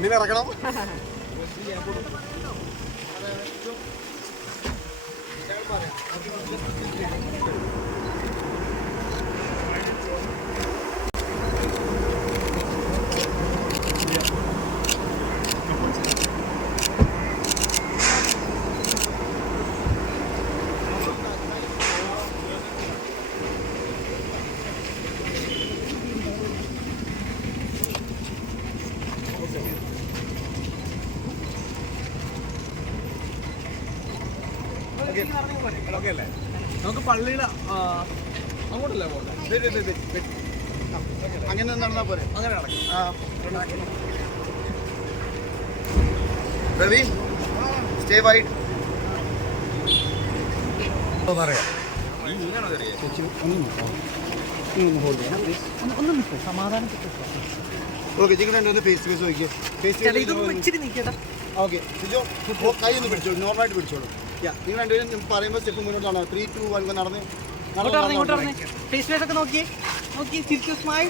പെണ്ണിനെ ഇറക്കണം. നമുക്ക് പള്ളിയുടെ അങ്ങോട്ടല്ലേ പോകണ്ടേ? അങ്ങനെ നടന്നാൽ പോരെ? അങ്ങനെ നടക്കും. രവി സ്റ്റേ വൈഡ് പറയാം. ഓക്കെ ചിക്കൻ ഒന്ന് ഫേസ് ഫേസ് നോക്കിയോ. ഓക്കെ കൈ ഒന്ന് പിടിച്ചോളൂ, നോർമലായിട്ട് പിടിച്ചോളൂ. നിങ്ങൾ രണ്ടുപേരും പറയുമ്പോൾ സ്റ്റെപ്പ് മുന്നോട്ടാണ്. 3, 2, 1 നടന്ന് ഫേസ് ഫേസ് ഒക്കെ നോക്കി ചിരിച്ചു സ്മൈൽ.